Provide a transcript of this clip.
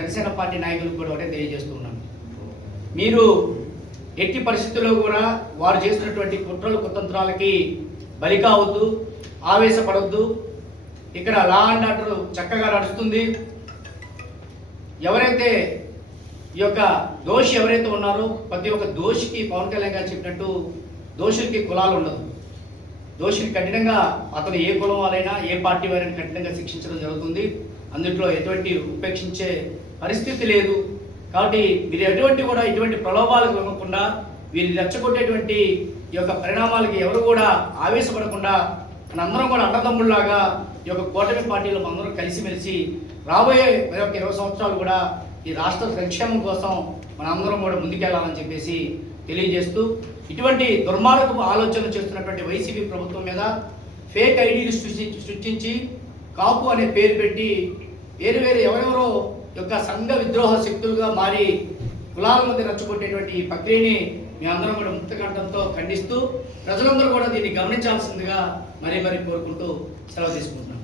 Janasena party నాయకులకు కూడా ఒకటే తెలియజేస్తున్నాను మీరు ఎట్టి పరిస్థితుల్లో కూడా వారు చేసినటువంటి కుట్రలు కుతంత్రాలకి బలి కావద్దు ఆవేశపడవద్దు ఇక్కడ లా అండ్ ఆర్డర్ చక్కగా నడుస్తుంది. ఎవరైతే ఈ యొక్క దోషి ఎవరైతే ఉన్నారో ప్రతి ఒక్క దోషికి పవన్ కళ్యాణ్ గారు చెప్పినట్టు దోషులకి కులాలు ఉండదు దోషిని కఠినంగా అతను ఏ కులం వాళ్ళైనా ఏ పార్టీ వారైనా కఠినంగా శిక్షించడం జరుగుతుంది. అందుట్లో ఎటువంటి ఉపేక్షించే పరిస్థితి లేదు. కాబట్టి మీరు ఎటువంటి కూడా ఇటువంటి ప్రలోభాలకు లొంగకుండా వీరిని రెచ్చగొట్టేటువంటి ఈ యొక్క పరిణామాలకి ఎవరు కూడా ఆవేశపడకుండా మనందరం కూడా అన్నదమ్ముళ్ళలాగా ఈ యొక్క కూటమి పార్టీలో మనందరం కలిసిమెలిసి రాబోయే మరి ఇరవై సంవత్సరాలు కూడా ఈ రాష్ట్ర సంక్షేమం కోసం మనందరం కూడా ముందుకెళ్ళాలని చెప్పేసి తెలియజేస్తూ ఇటువంటి దుర్మార్గపు ఆలోచనలు చేస్తున్నటువంటి వైసీపీ ప్రభుత్వం మీద ఫేక్ ఐడీలు సృష్టించి సృష్టించి కాపు అనే పేరు పెట్టి వేరు వేరు ఎవరెవరో యొక్క సంఘ విద్రోహ శక్తులుగా మారి కులాల మధ్య రచ్చగొట్టేటువంటి ఈ ప్రక్రియని మీ అందరం కూడా ముక్తకంఠంతో ఖండిస్తూ ప్రజలందరూ కూడా దీన్ని గమనించాల్సిందిగా మరీ మరీ కోరుకుంటూ సెలవు తీసుకుంటున్నాం